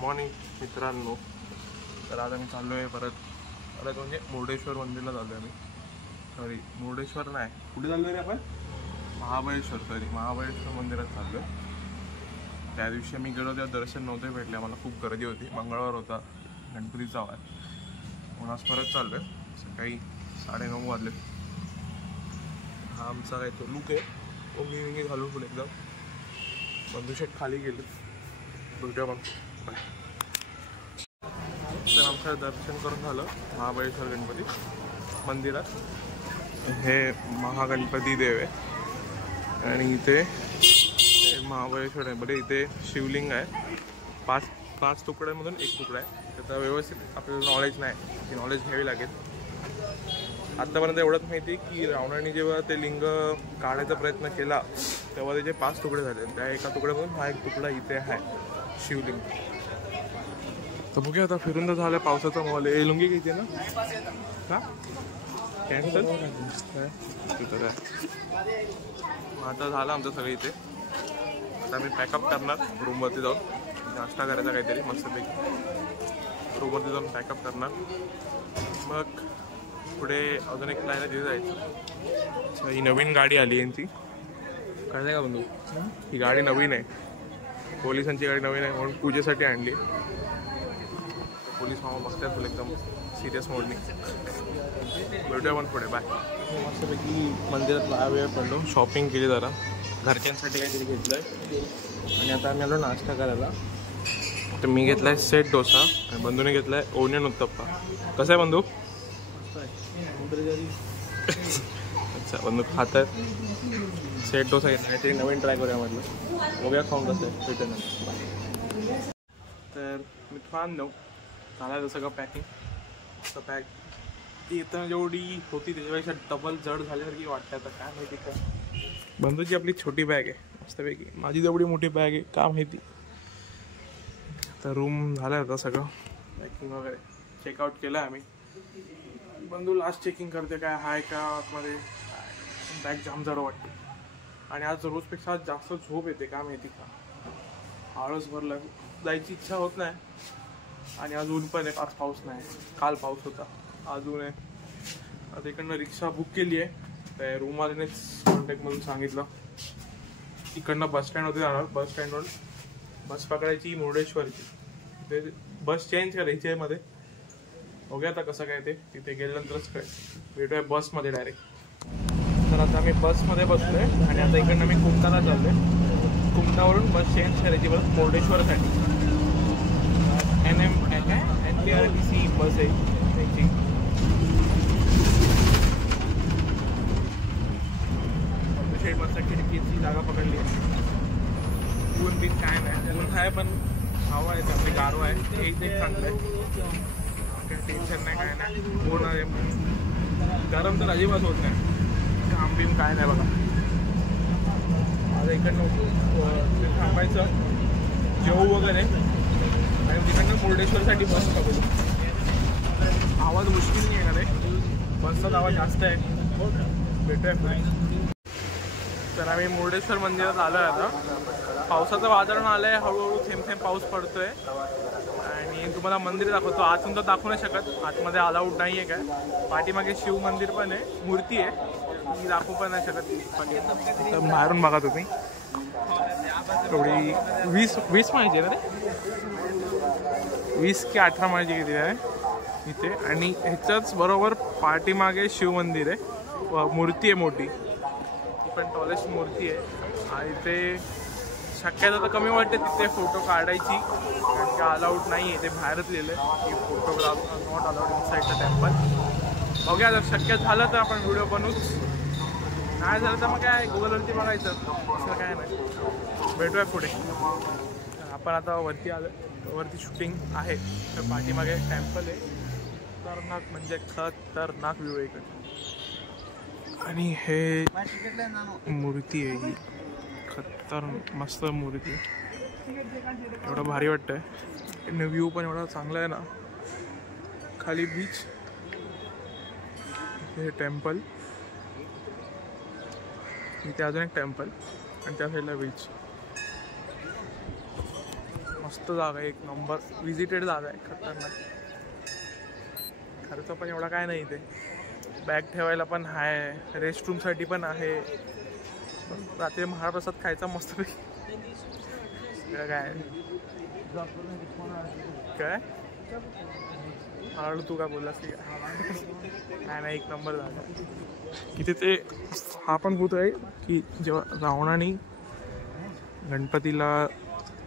Morning मित्रांनो. तर आज आम्ही चाललो आहे परत म्हणजे मुर्डेश्वर मंदिरला चाललो आहे आम्ही. सॉरी मुर्डेश्वर नाही, कुठे चाललो आहे आपण? महाबळेश्वर मंदिरात चाललो आहे. त्या दिवशी आम्ही गेलो तेव्हा दर्शन नव्हते भेटले, आम्हाला खूप गर्दी होती. मंगळवार होता, गणपतीचा वार. म्हणून आज परत चाललो आहे. सकाळी 9:30 वाजले. हा आमचा काय तो लुक आहे, ओंगी विंगी घालून फुल एकदम. बंधुशेट खाली गेले, भेटूया मग. तर आमचं दर्शन करून झालं महाबळेश्वर गणपती मंदिरात. हे महागणपती देव आहे आणि इथे महाबळेश्वर आहे बरे. इथे शिवलिंग आहे. पाच तुकड्यांमधून एक तुकडा आहे. त्याचा व्यवस्थित आपल्याला नॉलेज नाही, ती नॉलेज घ्यावी लागेल. आत्तापर्यंत एवढंच माहिती आहे की रावणाने जेव्हा ते लिंग काढायचा प्रयत्न केला तेव्हा त्याचे 5 तुकडे झाले. त्या एका तुकड्यामधून हा एक तुकडा इथे आहे शिवलिंग. तर बघूया आता. फिरून तर झालं. पावसाचा माहोल आहे. लुंगी घ्यायची ना का कॅन्सल तिथं काय. आता झालं आमचं सगळं इथे. आता आम्ही पॅकअप करणार, रूमवरती जाऊन नाश्ता करायचा काहीतरी मस्तपैकी. रूमवरती जाऊन पॅकअप करणार. मग पुढे अजून एक प्लॅन आहे, तिथे जायचं. ही नवीन गाडी आली यांची, कळलं का बंधू? ही गाडी नवीन आहे, पोलिसांची गाडी नवीन आहे म्हणून पूजेसाठी आणली. पोलीस मामा बघतात तुला एकदम सिरियस मोडनी. भेटूया पण पुढे. बाय. मस्तपैकी मंदिरात वेळ पडलो, शॉपिंग केली जरा, घरच्यांसाठी काहीतरी घेतलं आहे. आणि आता आम्ही आलो नाश्ता करायला. तर मी घेतला आहे सेट डोसा आणि बंधूने घेतला आहे ओनियन उत्तप्पा. कसं आहे बंधू? अच्छा, बंधू खात आहेत. सेट डोसा घेतला आहे, ते नवीन ट्राय करूया म्हटलं. बघूया खाऊन कसं आहे. भेटूया. तर मित्रांनो झालं सगळं पॅकिंग. तर पॅक ती इथं जेवढी होती त्याच्यापेक्षा डबल जड झाल्यासारखी वाटतं. आता काय माहिती काय. बंधूची आपली छोटी बॅग आहे मस्तपैकी, माझी जेवढी मोठी बॅग आहे का माहिती. तर रूम झालं होतं सगळं पॅकिंग वगैरे, चेकआउट केलं आम्ही. बंधू लास्ट चेकिंग करते काय हाय का आतमध्ये. बॅग जाम जड वाटते आणि आज रोजपेक्षा आज जास्त झोप येते का माहिती का. आळस भरला, जायची इच्छा होत नाही. आणि आज ऊन पण आहे, आज पाऊस नाही. काल पाऊस होता, आज ऊन आहे. आता इकडनं रिक्षा बुक केली आहे. त्या रूमवाल्यानेच कॉन्टॅक्टमधून सांगितलं इकडनं बस स्टँडवरती जाणार. बस स्टँडवरून बस पकडायची मुर्डेश्वरची. ते बस चेंज करायची आहे मध्ये. बघूया आता कसं काय ते. तिथे गेल्यानंतरच काय भेटूया बसमध्ये डायरेक्ट. तर आता आम्ही बसमध्ये बसलो आहे आणि आता इकडनं मी कुमटाला चाललो आहे. कुमटावरून बस चेंज करायची बस मुर्डेश्वरसाठी. NTRTC बस आहे त्यांची. शेड बसच्या खिडकीची जागा पकडली आहे. ऊन बिन काय नाही, ऊन आहे पण हवा आहे, आपली गारवा आहे. एक चांगलं आहे, काही टेन्शन नाही काय नाही. पूर्ण गरम तर अजिबात होत नाही. घाम बिम काय नाही बघा. आता इकडनं थांबायचं, जेवू वगैरे आणि तिकडनं मुर्डेश्वरसाठी बस पकडू. आवाज मुश्किल नाही येणार आहे, बसचा आवाज जास्त आहे. भेटूया पुढे. तर आम्ही मुर्डेश्वर मंदिरात आलो आहे. आता पावसाचं वातावरण आलं आहे, हळूहळू थेंब पाऊस पडतो आहे. आणि तुम्हाला मंदिर दाखवतो. आतून तर दाखवू नाही शकत, आतमध्ये अलाउड नाही आहे काय. पाठीमागे शिव मंदिर पण आहे, मूर्ती आहे, ती दाखवू पण नाही शकत. तर बाहेरून बघा तुम्ही. थोडी 20 माहिती आहे ना रे, 20 की 18 माहिती किती आहे इथे. आणि ह्याच्याच बरोबर पाठीमागे शिव मंदिर आहे, मूर्ती आहे मोठी, ती पण टॉलेस्ट मूर्ती आहे. आणि ते शक्यता तर कमी वाटते तिथे फोटो काढायची, कारण की अलाउड नाही आहे. ते बाहेरच लिहिलं आहे की photograph not allowed inside the temple. बघूया जर शक्य झालं तर आपण व्हिडिओ बनवूच, नाही झालं तर मग काय गुगलवरती बघायचं, असं काय नाही. भेटूया पुढे. आपण आता वरती आलो, वरती शूटिंग आहे. तर पाठीमागे टेम्पल आहे, खतरनाक म्हणजे खतरनाक व्ह्यू आहे इकडे. आणि हे मूर्ती आहे, ही मस्त मूर्ती, एवढं भारी वाटतंय. व्ह्यू पण एवढा चांगला आहे ना. खाली बीच, हे टेम्पल, इथे अजून एक टेम्पल आणि त्या साईडला बीच. मस्त जागा आहे, एक नंबर विजिटेड जागा आहे, खतरनाक. खर्च पण एवढा काय नाही इथे. बॅग ठेवायला पण आहे, रेस्ट रूमसाठी पण आहे. रात्री महाप्रसाद खायचा मस्तपैकी. काय काय तू काय बोललास की काय नाही, एक नंबर जागा. इथे ते हा पण भूत आहे की जेव्हा रावणाने गणपतीला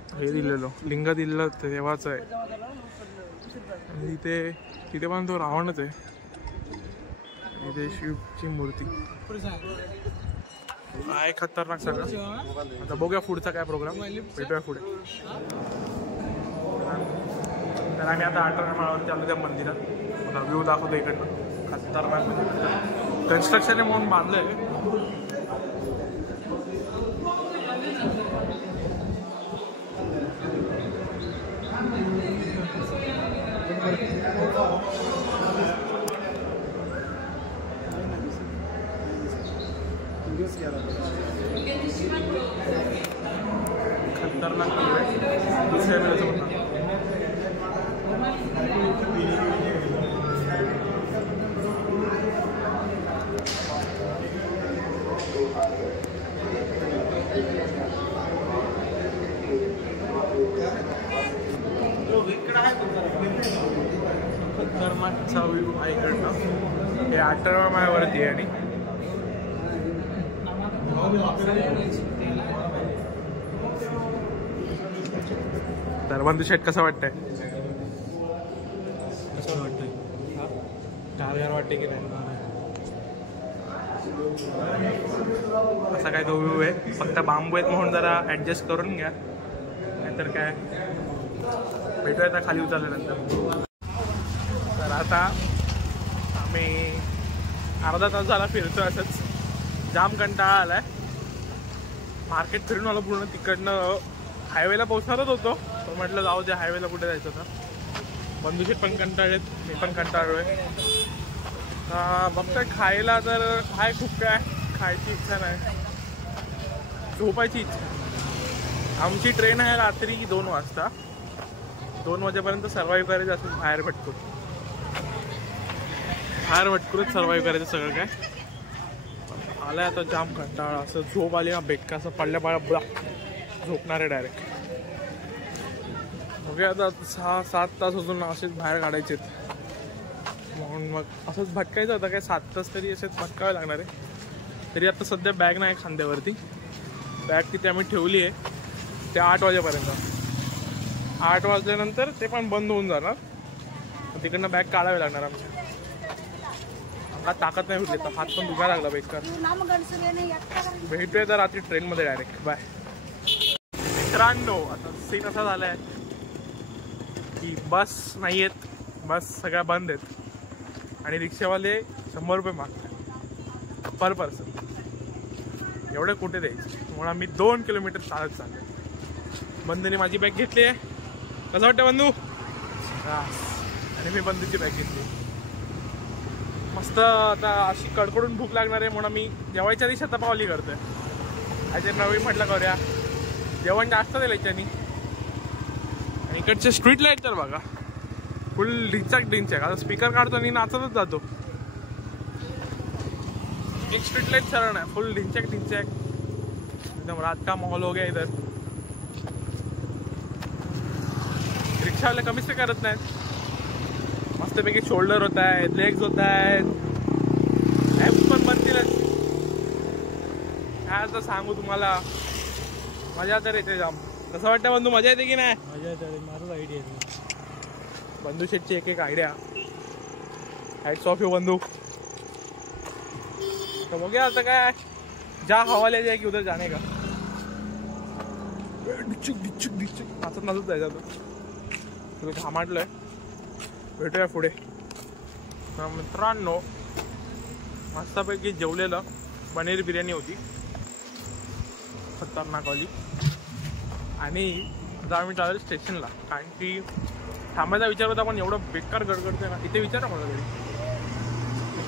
हे दिलेलं लिंग दिलेलं तेव्हाच आहे. आणि तिथे पण तो रावणच आहे. इथे शिवची मूर्ती आहे, खतरनाक सगळं. आता बघूया पुढचा काय प्रोग्राम, भेटूया पुढे. तर आम्ही आता 18 माळावरती आलो त्या मंदिरात. मला व्ह्यू दाखवतो इकडनं. खतरनाक कन्स्ट्रक्शन आहे म्हणून बांधलंय. खतरनाक दुसऱ्या वेळेचं होतं. खतरनाकचा व्ह्यू आहे इकडनं. हे 18व्या माळ्यावरती आहे. आणि तर बंधू शेट कसं वाटतंय? कसं वाटतंय? गार वाटते की नाही? असा काय तो व्ह्यू आहे. फक्त बांबू आहेत म्हणून जरा ऍडजस्ट करून घ्या, नाहीतर काय. भेटूया आता खाली उतरल्यानंतर. तर आता आम्ही अर्धा तास झाला फिरतो. असंच जाम कंटाळा आलाय. मार्केट फिरून आलो पूर्ण. तिकडनं हायवेला पोहोचणारच होतो, पण म्हटलं जाऊ दे, हायवेला कुठे जायचं होतं. बंधूशेट पण कंटाळलेत, मी पण कंटाळलोय. बघतोय खायला तर काय खूप काय खायची इच्छा नाही, झोपायची इच्छा. आमची ट्रेन आहे रात्री 2 वाजता. 2 वाजेपर्यंत सर्वाईव्ह करायचं असं बाहेर भटकूनच सर्वाईव्ह करायचं सगळं काय. आलाय आता जाम कंटाळा. असं झोप आली ना बेक्का, असं पडल्या बुडा झोपणार आहे डायरेक्ट. ओके आता 6-7 तास अजून असेच बाहेर काढायचे म्हणून मग असंच भटकायचं. आता काय 7 तास तरी असेच भटकावे लागणार आहे. तरी आता सध्या बॅग नाही खांद्यावरती. बॅग तिथे आम्ही ठेवली आहे ते 8 वाजेपर्यंत. 8 वाजल्यानंतर ते पण बंद होऊन जाणार. तिकडनं बॅग काढावी लागणार आमच्या. आम्हाला ताकद नाही भेटली तर हात पण दुखायला लागला बेकार. भेटूया तर रात्री ट्रेनमध्ये डायरेक्ट. बाय मित्रांनो. आता सीन असा झाला आहे की बस नाही आहेत, बस सगळ्या बंद आहेत. आणि रिक्षावाले 100 रुपये मागतात पर पर्सन. एवढे कुठे द्यायचे म्हणून आम्ही 2 किलोमीटर चालत चाललो. बंधूने माझी बॅग घेतली आहे. कसं वाटतं बंधू? आणि मी बंधूची बॅग घेतली. मस्त. आता अशी कडकडून भूक लागणार आहे म्हणून मी जेवायच्या आधी शतपावली करतोय. आज नवीन म्हटलं करूया. जेवण जास्त दिलं याच्यानी. आणि इकडचे स्ट्रीट लाईट तर बघा फुल ढिंचॅक. आता स्पीकर काढतो आणि नाचतच जातो. एक स्ट्रीट लाईट सरळ नाही, फुल ढिंचॅक. एकदम रात का माहौल हो गया इधर. रिक्षावाले कमीच ते करत नाहीत. मस्तपैकी शोल्डर होत आहेत, लेग्स होत आहेत, ॲप्स पण बनतीलच. काय आता सांगू तुम्हाला. मजा तर येते जाम. कसं वाटतं बंधू? मजा येते की नाही? मजा येते. माझं आयडिया आहे बंधू शेटची एक आयडिया. हॅट्स ऑफ यू बंधू. तो बघूया आता काय ज्या हवाले जाए की उधर जाने का. डिचक नाचत जायचं तुला घामाटलोय. भेटूया पुढे. मित्रांनो मस्तपैकी जेवलेलं. पनीर बिर्याणी होती खतरनाकवाली. आणि आता आम्ही चाललो स्टेशनला, कारण की थांबायचा विचार होता पण एवढं बेकार गडगडतोय ना. इथे विचारा मला तरी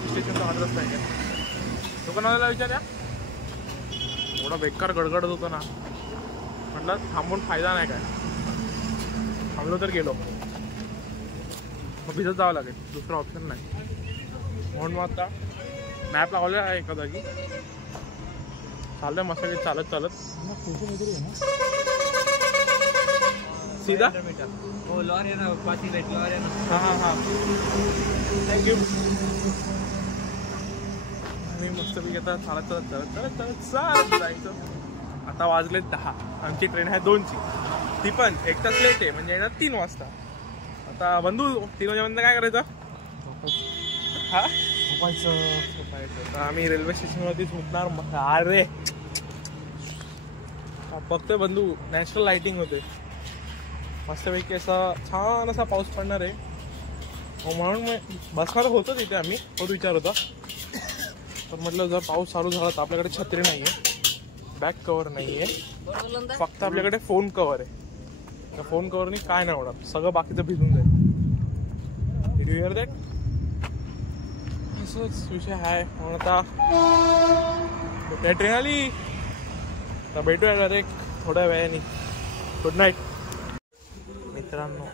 स्टेशनचा हात रस्ता आहे का दुकानाला विचार. एवढा बेकार गडगडत होतं ना, म्हटलं थांबून फायदा नाही काय. थांबलो तर गेलो, मग भिजत जावं लागेल, दुसरा ऑप्शन नाही. म्हणून मग आता मॅप लावलेला आहे एका जागी, चाललंय मस्त चालत चालत सीधा. हो लॉर आहे ना, पाचही लाईट लॉर आहे ना. हां थँक्यू. मी मस्तपैकी आता चालत चालत चालत चालत चालत चालत जायचं. आता वाजले 10. आमची ट्रेन आहे 2ची, ती पण 1 तास लेट आहे, म्हणजे येणार 3 वाजता. आता बंधू 3 वाजेपर्यंत काय करायचं? हा तर आम्ही रेल्वे स्टेशनवरतीच उतरणार. अरे बघतोय बंधू, नॅचरल लाइटिंग होते मस्तपैकी, असा छान असा पाऊस पडणार आहे. म्हणून मग बसणार होतं तिथे आम्ही, तोच विचार होता. पण म्हटलं जर पाऊस चालू झाला तर आपल्याकडे छत्री नाही आहे, बॅक कवर नाही आहे, फक्त आपल्याकडे फोन कवर आहे. त्या फोन कवरनी काय नाही होणार, सगळं बाकीचं भिजून जाईल. Did you here that? असंच विषय आहे. म्हणून आता त्या ट्रेन आली तर भेटूया डायरेक्ट थोड्या वेळाने. गुड नाईट मित्रांनो.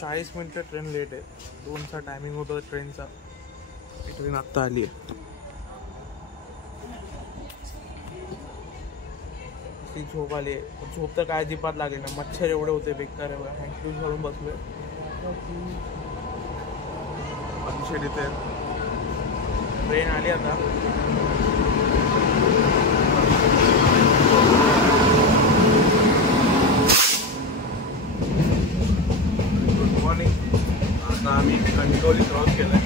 40 मिनिटं ट्रेन लेट आहे, 2चा टायमिंग होतं ट्रेनचा. ही ट्रेन आत्ता आली आहे. ती झोप आली आहे, झोप तर काय अजिबात लागेल ना, मच्छर एवढे होते बेकार एवढं. हँडक्लूज घालून बसलोय. अतिशय इथे ट्रेन आली आता. Good morning. आता आम्ही कणकवली क्रॉस केलं आहे.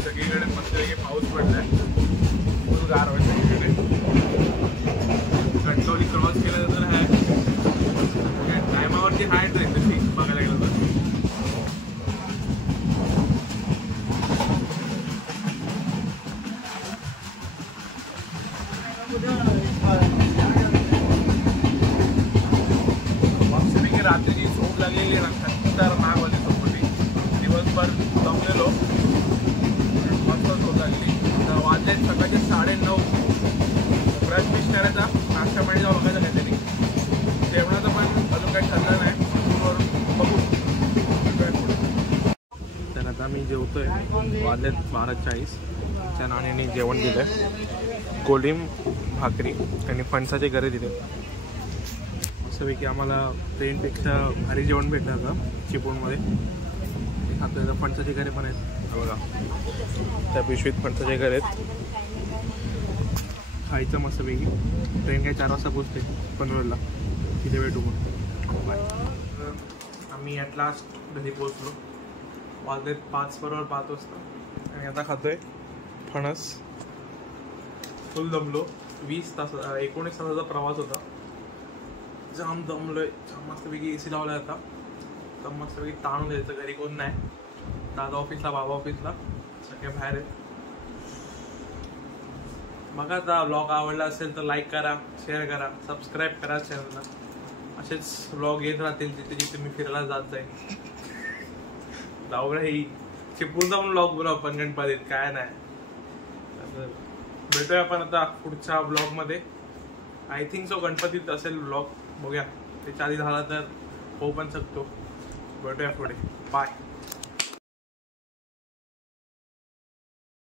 सगळीकडे मस्तपैकी पाऊस पडला आहे, फुल गार वाटतं सगळीकडे. कणकवली क्रॉस केलं तर आहे टायमावरती हाय ट्रेन तशी बघायला गेलं तर. मस्तपैकी रात्रीची झोप लागलेली ना, तर नागवाली झोपली. दिवसभर जमलेलो, मस्त झोप लागली. तर वाजले सकाळचे 9:30. ब्रश बिश करायचा, नाश्ता पाणी जाऊ बघायचं काहीतरी. जेवणाचं पण अजून काही ठरलं नाही, बघू. तर आता मी जेवतोय, वाजले 12:40. त्या नाण्याने जेवण दिलं, कोलिम भाकरी आणि फणसाचे गरे दिले. मस्तपैकी आम्हाला ट्रेनपेक्षा भारी जेवण भेटलं का चिपळूणमध्ये. आता फणसाचे गरे पण आहेत बघा, त्या पिशवीत फणसाचे गरे आहेत. खायचं मस्तपैकी. ट्रेन काय 4 वाजता पोचते पनवेलला, तिथे भेटू मग. बाय. आम्ही ॲट लास्ट घरी पोचलो, वाजलेत 5 बरोबर 5 वाजता. आणि आता खातोय फणस. फुल दमलो. 19 तासाचा प्रवास होता. जाम दमलोय. छान मस्तपैकी AC लावलाय आता. तर मस्तपैकी ताणून द्यायचं. घरी कोण नाही, दादा ऑफिसला, बाबा ऑफिसला, सगळे बाहेर आहेत. बघा आता व्लॉग आवडला असेल तर लाईक करा, शेअर करा, सबस्क्राईब करा चॅनलला. असेच व्लॉग येत राहतील जिथे जिथे मी फिरायला जात जाईल. जाऊही चिपळूणचा पण व्लॉग बोला आपण गणपतीत, काय नाही. भेटूया आपण आता पुढच्या ब्लॉगमध्ये. आय थिंक सो गणपतीत असेल ब्लॉग, बघूया. त्याच्या आधी झाला तर होऊ पण शकतो. भेटूया पुढे. बाय.